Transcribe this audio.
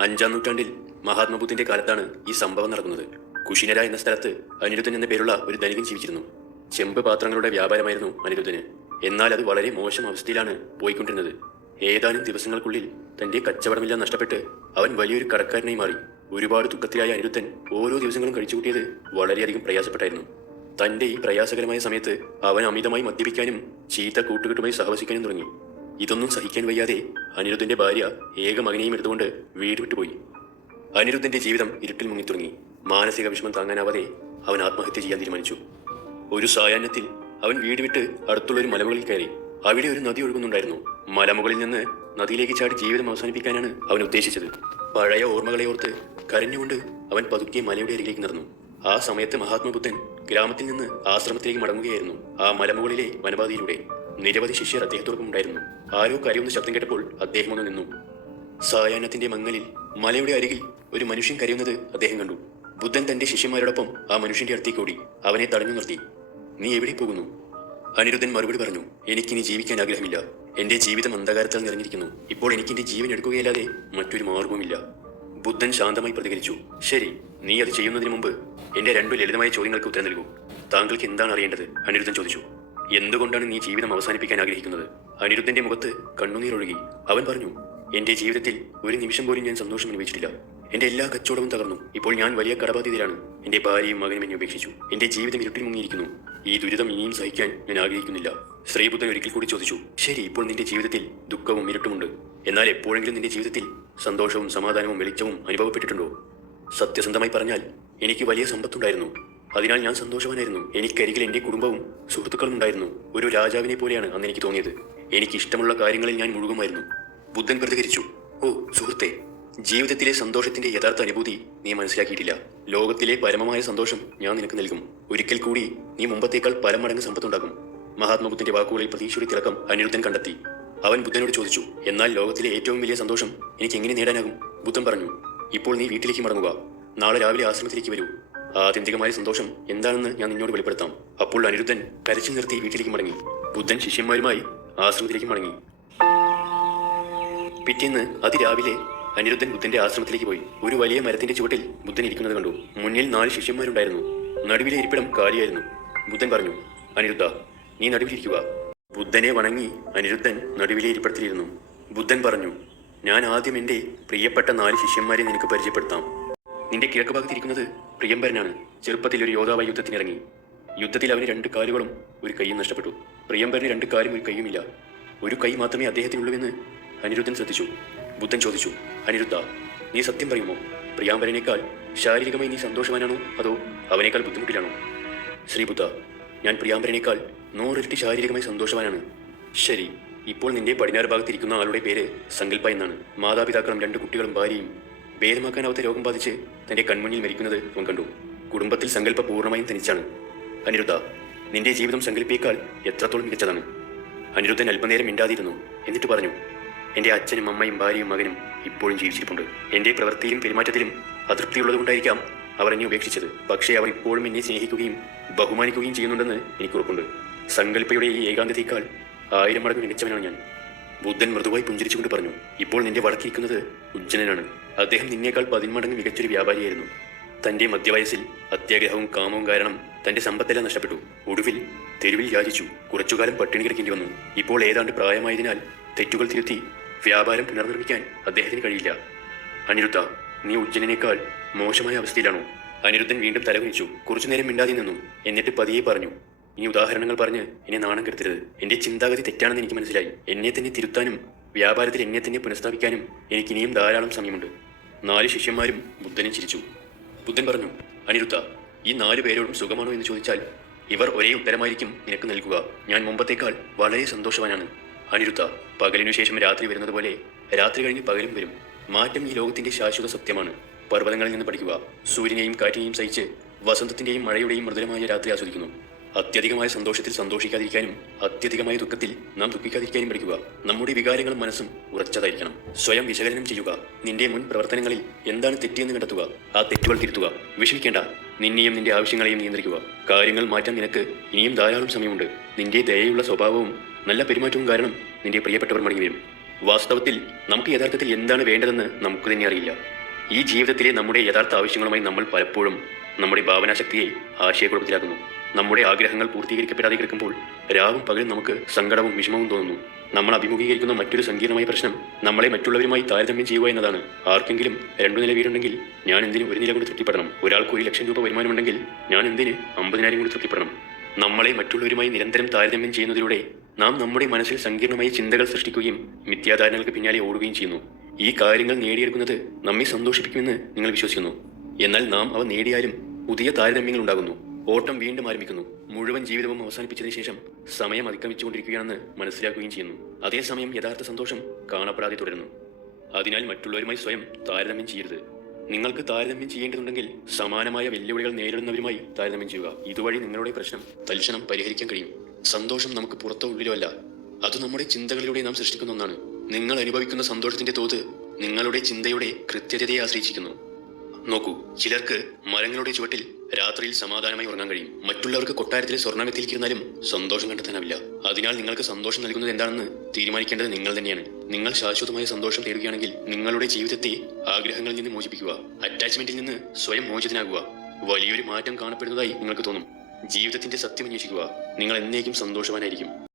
അഞ്ചാം നൂറ്റാണ്ടിൽ മഹാത്മബുദ്ധിന്റെ കാലത്താണ് ഈ സംഭവം നടക്കുന്നത്. കുശിനര എന്ന സ്ഥലത്ത് അനിരുദ്ധൻ എന്ന പേരുള്ള ഒരു ധനികൻ ജീവിച്ചിരുന്നു. ചെമ്പ് പാത്രങ്ങളുടെ വ്യാപാരമായിരുന്നു അനിരുദ്ധന്. എന്നാൽ അത് വളരെ മോശം അവസ്ഥയിലാണ് പോയിക്കൊണ്ടിരുന്നത്. ഏതാനും ദിവസങ്ങൾക്കുള്ളിൽ തന്റെ കച്ചവടമെല്ലാം നഷ്ടപ്പെട്ട് അവൻ വലിയൊരു കടക്കാരനായി മാറി. ഒരുപാട് ദുഃഖത്തിലായ അനിരുദ്ധൻ ഓരോ ദിവസങ്ങളും കഴിച്ചു കഴിച്ചുകൂട്ടിയത് വളരെയധികം പ്രയാസപ്പെട്ടായിരുന്നു. തന്റെ ഈ പ്രയാസകരമായ സമയത്ത് അവൻ അമിതമായി മദ്യപിക്കാനും ചീത്ത കൂട്ടുകെട്ടുമായി സഹവസിക്കാനും തുടങ്ങി. ഇതൊന്നും സഹിക്കാൻ വയ്യാതെ അനിരുദ്ധന്റെ ഭാര്യ ഏക മകനെയും എടുത്തുകൊണ്ട് വീട് വിട്ടുപോയി അനിരുദ്ധന്റെ ജീവിതം ഇരുട്ടിൽ മുങ്ങിത്തുടങ്ങി. മാനസിക വിഷമം താങ്ങാനാവാതെ അവൻ ആത്മഹത്യ ചെയ്യാൻ തീരുമാനിച്ചു. ഒരു സായാഹ്നത്തിൽ അവൻ വീട് വിട്ട് അടുത്തുള്ള ഒരു മലമുകളിൽ കയറി. അവിടെ ഒരു നദി ഒഴുകുന്നുണ്ടായിരുന്നു. മലമുകളിൽ നിന്ന് നദിയിലേക്ക് ചാടി ജീവിതം അവസാനിപ്പിക്കാനാണ് അവൻ ഉദ്ദേശിച്ചത്. പഴയ ഓർമ്മകളെ ഓർത്ത് കരഞ്ഞുകൊണ്ട് അവൻ പതുക്കെ മലയുടെ അരികിലേക്ക് നടന്നു. ആ സമയത്ത് മഹാത്മബുദ്ധൻ ഗ്രാമത്തിൽ നിന്ന് ആശ്രമത്തിലേക്ക് മടങ്ങുകയായിരുന്നു. ആ മലമുകളിലെ വനപാതയിലൂടെ നിരവധി ശിഷ്യർ അദ്ദേഹത്തോടൊപ്പം ഉണ്ടായിരുന്നു. ആരോ കരയുന്ന ശബ്ദം കേട്ടപ്പോൾ അദ്ദേഹം ഒന്ന് നിന്നു. സായാഹ്നത്തിന്റെ മങ്ങലിൽ മലയുടെ അരികിൽ ഒരു മനുഷ്യൻ കരയുന്നത് അദ്ദേഹം കണ്ടു. ബുദ്ധൻ തന്റെ ശിഷ്യന്മാരോടൊപ്പം ആ മനുഷ്യന്റെ അടുത്തേക്ക് ഓടി. അവനെ തടഞ്ഞു നിർത്തി. നീ എവിടെ പോകുന്നു? അനിരുദ്ധൻ മറുപടി പറഞ്ഞു എനിക്കിനി ജീവിക്കാൻ ആഗ്രഹമില്ല. എന്റെ ജീവിതം അന്ധകാരത്താൽ നിറഞ്ഞിരിക്കുന്നു. ഇപ്പോൾ എനിക്ക് എന്റെ ജീവൻ എടുക്കുകയല്ലാതെ മറ്റൊരു മാർഗവുമില്ല. ബുദ്ധൻ ശാന്തമായി പ്രതികരിച്ചു. ശരി നീ അത് ചെയ്യുന്നതിന് മുമ്പ് എന്റെ രണ്ടു ലളിതമായ ചോദ്യങ്ങൾക്ക് ഉത്തരം നൽകൂ. താങ്കൾക്ക് എന്താണ് അറിയേണ്ടത്? അനിരുദ്ധൻ ചോദിച്ചു. എന്തുകൊണ്ടാണ് നീ ജീവിതം അവസാനിപ്പിക്കാൻ ആഗ്രഹിക്കുന്നത്? അനിരുദ്ധന്റെ മുഖത്ത് കണ്ണുനീരൊഴുകി. അവൻ പറഞ്ഞു എന്റെ ജീവിതത്തിൽ ഒരു നിമിഷം പോലും ഞാൻ സന്തോഷം അനുഭവിച്ചിട്ടില്ല. എന്റെ എല്ലാ കച്ചവടവും തകർന്നു. ഇപ്പോൾ ഞാൻ വലിയ കടബാധ്യതയിലാണ്. എന്റെ ഭാര്യയും മകനും എന്നെ ഉപേക്ഷിച്ചു. എന്റെ ജീവിതം ഇരുട്ടിൽ മുങ്ങിയിരിക്കുന്നു. ഈ ദുരിതം ഇനിയും സഹിക്കാൻ ഞാൻ ആഗ്രഹിക്കുന്നില്ല. ശ്രീബുദ്ധൻ ഒരിക്കൽ കൂടി ചോദിച്ചു ശരി ഇപ്പോൾ നിന്റെ ജീവിതത്തിൽ ദുഃഖവും ഇരുട്ടുമുണ്ട്. എന്നാൽ എപ്പോഴെങ്കിലും നിന്റെ ജീവിതത്തിൽ സന്തോഷവും സമാധാനവും വെളിച്ചവും അനുഭവപ്പെട്ടിട്ടുണ്ടോ? സത്യസന്ധമായി പറഞ്ഞാൽ എനിക്ക് വലിയ സമ്പത്തുണ്ടായിരുന്നു. അതിനാൽ ഞാൻ സന്തോഷവാനായിരുന്നു. എനിക്കരികിൽ എന്റെ കുടുംബവും സുഹൃത്തുക്കളും ഉണ്ടായിരുന്നു ഒരു രാജാവിനെ പോലെയാണ് അന്ന് എനിക്ക് തോന്നിയത്. എനിക്ക് ഇഷ്ടമുള്ള കാര്യങ്ങളിൽ ഞാൻ മുഴുകുമായിരുന്നു. ബുദ്ധൻ പ്രതികരിച്ചു. ഓ സുഹൃത്തെ ജീവിതത്തിലെ സന്തോഷത്തിന്റെ യഥാർത്ഥ അനുഭൂതി നീ മനസ്സിലാക്കിയിട്ടില്ല. ലോകത്തിലെ പരമമായ സന്തോഷം ഞാൻ നിനക്ക് നൽകും. ഒരിക്കൽ കൂടി നീ മുമ്പത്തേക്കാൾ പല മടങ്ങ് സമ്പത്തുണ്ടാകും. മഹാത്മബുദ്ധന്റെ വാക്കുകളിൽ പ്രതീക്ഷയുടെ തിളക്കം അനിരുദ്ധൻ കണ്ടെത്തി. അവൻ ബുദ്ധനോട് ചോദിച്ചു എന്നാൽ ലോകത്തിലെ ഏറ്റവും വലിയ സന്തോഷം എനിക്ക് എങ്ങനെ നേടാനാകും? ബുദ്ധൻ പറഞ്ഞു ഇപ്പോൾ നീ വീട്ടിലേക്ക് മടങ്ങുക. നാളെ രാവിലെ ആശ്രമത്തിലേക്ക് വരൂ. ആത്യന്തികമായ സന്തോഷം എന്താണെന്ന് ഞാൻ നിന്നോട് വെളിപ്പെടുത്താം. അപ്പോൾ അനിരുദ്ധൻ കരച്ചു നിർത്തി വീട്ടിലേക്ക് മടങ്ങി. ബുദ്ധൻ ശിഷ്യന്മാരുമായി ആശ്രമത്തിലേക്ക് മടങ്ങി. പിറ്റേന്ന് അതിരാവിലെ അനിരുദ്ധൻ ബുദ്ധന്റെ ആശ്രമത്തിലേക്ക് പോയി. ഒരു വലിയ മരത്തിന്റെ ചുവട്ടിൽ ബുദ്ധൻ ഇരിക്കുന്നത് കണ്ടു. മുന്നിൽ നാല് ശിഷ്യന്മാരുണ്ടായിരുന്നു. നടുവിലെ ഇരിപ്പിടം കാലിയായിരുന്നു. ബുദ്ധൻ പറഞ്ഞു അനിരുദ്ധ നീ നടുവിലിരിക്കുക ബുദ്ധനെ വണങ്ങി അനിരുദ്ധൻ നടുവിലെ ഇരിപ്പിടത്തിലിരുന്നു. ബുദ്ധൻ പറഞ്ഞു ഞാൻ ആദ്യം എന്റെ പ്രിയപ്പെട്ട നാല് ശിഷ്യന്മാരെ നിനക്ക് പരിചയപ്പെടുത്താം. നിന്റെ കിഴക്ക് ഭാഗത്തിരിക്കുന്നത് പ്രിയംബരനാണ്. ചെറുപ്പത്തിൽ ഒരു യോദ്ധാവായി യുദ്ധത്തിനിറങ്ങി യുദ്ധത്തിൽ അവന് രണ്ട് കാലുകളും ഒരു കൈയും നഷ്ടപ്പെട്ടു. പ്രിയംബരന് രണ്ട് കാലും ഒരു കൈയുമില്ല. ഒരു കൈ മാത്രമേ അദ്ദേഹത്തിനുള്ളൂ എന്ന് അനിരുദ്ധൻ ശ്രദ്ധിച്ചു. ബുദ്ധൻ ചോദിച്ചു അനിരുദ്ധ നീ സത്യം പറയുമോ? പ്രിയാംബരനേക്കാൾ ശാരീരികമായി നീ സന്തോഷവാനാണോ? അതോ അവനേക്കാൾ ബുദ്ധിമുട്ടിലാണോ? ശ്രീബുദ്ധ ഞാൻ പ്രിയാംബരനേക്കാൾ നൂറിരട്ടി ശാരീരികമായി സന്തോഷവാനാണ്. ശരി ഇപ്പോൾ നിന്റെ പടിഞ്ഞാറ് ഭാഗത്തിരിക്കുന്ന ആളുടെ പേര് സങ്കല്പ എന്നാണ്. മാതാപിതാക്കളും രണ്ട് കുട്ടികളും ഭാര്യയും ഭേദമാക്കാനാവാത്ത രോഗം ബാധിച്ച് തന്റെ കൺമുന്നിൽ മരിക്കുന്നത് അവൻ കണ്ടു. കുടുംബത്തിൽ സങ്കല്പ പൂർണമായും തനിച്ചാണ് അനിരുദ്ധ നിന്റെ ജീവിതം സങ്കല്പിയേക്കാൾ എത്രത്തോളം മികച്ചതാണ്? അനിരുദ്ധൻ അല്പനേരം മിണ്ടാതിരുന്നു. എന്നിട്ട് പറഞ്ഞു എന്റെ അച്ഛനും അമ്മയും ഭാര്യയും മകനും ഇപ്പോഴും ജീവിച്ചിട്ടുണ്ട് എന്റെ പ്രവൃത്തിയിലും പെരുമാറ്റത്തിലും അതൃപ്തിയുള്ളതുകൊണ്ടായിരിക്കാം അവർ എന്നെ ഉപേക്ഷിച്ചത്. പക്ഷേ അവർ ഇപ്പോഴും എന്നെ സ്നേഹിക്കുകയും ബഹുമാനിക്കുകയും ചെയ്യുന്നുണ്ടെന്ന് എനിക്ക് ഉറപ്പുണ്ട്. സങ്കല്പയുടെ ഈ ഏകാന്തതയേക്കാൾ ആയിരം മടങ്ങ് മികച്ചവനാണ് ഞാൻ. ബുദ്ധൻ മൃദുവായി പുഞ്ചിരിച്ചുകൊണ്ട് പറഞ്ഞു ഇപ്പോൾ നിന്റെ വടക്കിരിക്കുന്നത് ഉജ്ജനനാണ് അദ്ദേഹം നിന്നേക്കാൾ പതിന്മടങ്ങ് മികച്ചൊരു വ്യാപാരിയായിരുന്നു. തന്റെ മധ്യവയസ്സിൽ അത്യാഗ്രഹവും കാമവും കാരണം തന്റെ സമ്പത്തെല്ലാം നഷ്ടപ്പെട്ടു. ഒടുവിൽ തെരുവിൽ യാചിച്ചു. കുറച്ചുകാലം പട്ടിണി കിടക്കേണ്ടി വന്നു. ഇപ്പോൾ ഏതാണ്ട് പ്രായമായതിനാൽ തെറ്റുകൾ തിരുത്തി വ്യാപാരം പുനർനിർമ്മിക്കാൻ അദ്ദേഹത്തിന് കഴിയില്ല. അനിരുദ്ധ നീ ഉജ്ജനേക്കാൾ മോശമായ അവസ്ഥയിലാണോ? അനിരുദ്ധൻ വീണ്ടും തലകുനിച്ചു. കുറച്ചുനേരം മിണ്ടാതി നിന്നു. എന്നിട്ട് പതിയെ പറഞ്ഞു ഇനി ഉദാഹരണങ്ങൾ പറഞ്ഞ് എന്നെ നാണം കെടുത്തരുത്. എന്റെ ചിന്താഗതി തെറ്റാണെന്ന് എനിക്ക് മനസ്സിലായി. എന്നെ തന്നെ തിരുത്താനും വ്യാപാരത്തിൽ എന്നെ തന്നെ പുനഃസ്ഥാപിക്കാനും എനിക്കിനിയും ധാരാളം സമയമുണ്ട്. നാല് ശിഷ്യന്മാരും ബുദ്ധനെ ചിരിച്ചു. ബുദ്ധൻ പറഞ്ഞു അനിരുദ്ധ ഈ നാല് പേരോടും സുഖമാണോ എന്ന് ചോദിച്ചാൽ ഇവർ ഒരേ ഉത്തരമായിരിക്കും നിനക്ക് നൽകുക. ഞാൻ മുമ്പത്തേക്കാൾ വളരെ സന്തോഷവാനാണ്. അനിരുദ്ധ പകലിനു ശേഷം രാത്രി വരുന്നത് പോലെ രാത്രി കഴിഞ്ഞ് പകലും വരും. മാറ്റം ഈ ലോകത്തിന്റെ ശാശ്വത സത്യമാണ്. പർവതങ്ങളിൽ നിന്ന് പഠിക്കുക. സൂര്യനെയും കാറ്റിനെയും സഹിച്ച് വസന്തത്തിന്റെയും മഴയുടെയും മൃദുലമായ രാത്രി ആസ്വദിക്കുന്നു. അത്യധികമായ സന്തോഷത്തിൽ സന്തോഷിക്കാതിരിക്കാനും അത്യധികമായ ദുഃഖത്തിൽ നാം ദുഃഖിക്കാതിരിക്കാനും പഠിക്കുക. നമ്മുടെ വികാരങ്ങളും മനസ്സും ഉറച്ചതായിരിക്കണം. സ്വയം വിശകലനം ചെയ്യുക. നിന്റെ മുൻ പ്രവർത്തനങ്ങളിൽ എന്താണ് തെറ്റിയെന്ന് കണ്ടെത്തുക. ആ തെറ്റുകൾ തിരുത്തുക. വിഷമിക്കേണ്ട. നിന്നെയും നിന്റെ ആവശ്യങ്ങളെയും നിയന്ത്രിക്കുക. കാര്യങ്ങൾ മാറ്റാൻ നിനക്ക് ഇനിയും ധാരാളം സമയമുണ്ട്. നിന്റെ ദയയുള്ള സ്വഭാവവും നല്ല പെരുമാറ്റവും കാരണം നിന്റെ പ്രിയപ്പെട്ടവർ മടങ്ങി വരും. വാസ്തവത്തിൽ നമുക്ക് യഥാർത്ഥത്തിൽ എന്താണ് വേണ്ടതെന്ന് നമുക്ക് തന്നെ അറിയില്ല. ഈ ജീവിതത്തിലെ നമ്മുടെ യഥാർത്ഥ ആവശ്യങ്ങളുമായി നമ്മൾ പലപ്പോഴും നമ്മുടെ ഭാവനാശക്തിയെ ആശയക്കുഴപ്പത്തിലാക്കുന്നു. നമ്മുടെ ആഗ്രഹങ്ങൾ പൂർത്തീകരിക്കപ്പെടാതെ കിടക്കുമ്പോൾ രാവും പകലും നമുക്ക് സങ്കടവും വിഷമവും തോന്നുന്നു. നമ്മൾ അഭിമുഖീകരിക്കുന്ന മറ്റൊരു സങ്കീർണമായ പ്രശ്നം നമ്മളെ മറ്റുള്ളവരുമായി താരതമ്യം ചെയ്യുക എന്നതാണ്. ആർക്കെങ്കിലും രണ്ടു നില വീടുണ്ടെങ്കിൽ ഞാൻ എന്തിന് ഒരു നില കൊണ്ട് തൃപ്തിപ്പെടണം ഒരാൾക്ക് ഒരു ലക്ഷം രൂപ വരുമാനമുണ്ടെങ്കിൽ ഞാൻ എന്തിന് അമ്പതിനായിരം കൊണ്ട് തൃപ്തിപ്പെടണം നമ്മളെ മറ്റുള്ളവരുമായി നിരന്തരം താരതമ്യം ചെയ്യുന്നതിലൂടെ നാം നമ്മുടെ മനസ്സിൽ സങ്കീർണമായ ചിന്തകൾ സൃഷ്ടിക്കുകയും മിഥ്യാധാരണകൾക്ക് പിന്നാലെ ഓടുകയും ചെയ്യുന്നു. ഈ കാര്യങ്ങൾ നേടിയെടുക്കുന്നത് നമ്മെ സന്തോഷിപ്പിക്കുമെന്ന് നിങ്ങൾ വിശ്വസിക്കുന്നു. എന്നാൽ നാം അവ നേടിയാലും പുതിയ താരതമ്യങ്ങൾ ഉണ്ടാകുന്നു. ഓട്ടം വീണ്ടും ആരംഭിക്കുന്നു. മുഴുവൻ ജീവിതവും അവസാനിപ്പിച്ചതിനു ശേഷം സമയം അതിക്രമിച്ചുകൊണ്ടിരിക്കുകയാണെന്ന് മനസ്സിലാക്കുകയും ചെയ്യുന്നു. അതേസമയം യഥാർത്ഥ സന്തോഷം കാണപ്പെടാതെ തുടരുന്നു. അതിനാൽ മറ്റുള്ളവരുമായി സ്വയം താരതമ്യം ചെയ്യരുത്. നിങ്ങൾക്ക് താരതമ്യം ചെയ്യേണ്ടതുണ്ടെങ്കിൽ സമാനമായ വെല്ലുവിളികൾ നേരിടുന്നവരുമായി താരതമ്യം ചെയ്യുക. ഇതുവഴി നിങ്ങളുടെ പ്രശ്നം തൽക്ഷണം പരിഹരിക്കാൻ കഴിയും. സന്തോഷം നമുക്ക് പുറത്തോ ഉള്ളിലോ അല്ല. അത് നമ്മുടെ ചിന്തകളിലൂടെ നാം സൃഷ്ടിക്കുന്ന ഒന്നാണ്. നിങ്ങൾ അനുഭവിക്കുന്ന സന്തോഷത്തിന്റെ തോത് നിങ്ങളുടെ ചിന്തയുടെ കൃത്യതയെ ആശ്രയിച്ചിരിക്കുന്നു. നോക്കൂ ചിലർക്ക് മരങ്ങളുടെ ചുവട്ടിൽ രാത്രിയിൽ സമാധാനമായി ഉറങ്ങാൻ കഴിയും. മറ്റുള്ളവർക്ക് കൊട്ടാരത്തിലെ സ്വർണമെത്തിയിരിക്കുന്നാലും സന്തോഷം കണ്ടെത്താനാവില്ല. അതിനാൽ നിങ്ങൾക്ക് സന്തോഷം നൽകുന്നത് എന്താണെന്ന് തീരുമാനിക്കേണ്ടത് നിങ്ങൾ തന്നെയാണ്. നിങ്ങൾ ശാശ്വതമായ സന്തോഷം തേടുകയാണെങ്കിൽ നിങ്ങളുടെ ജീവിതത്തെ ആഗ്രഹങ്ങളിൽ നിന്ന് മോചിപ്പിക്കുക അറ്റാച്ച്മെന്റിൽ നിന്ന് സ്വയം മോചിതനാകുക. വലിയൊരു മാറ്റം കാണപ്പെടുന്നതായി നിങ്ങൾക്ക് തോന്നും. ജീവിതത്തിന്റെ സത്യം അന്വേഷിക്കുക. നിങ്ങൾ എന്നേക്കും സന്തോഷവാനായിരിക്കും.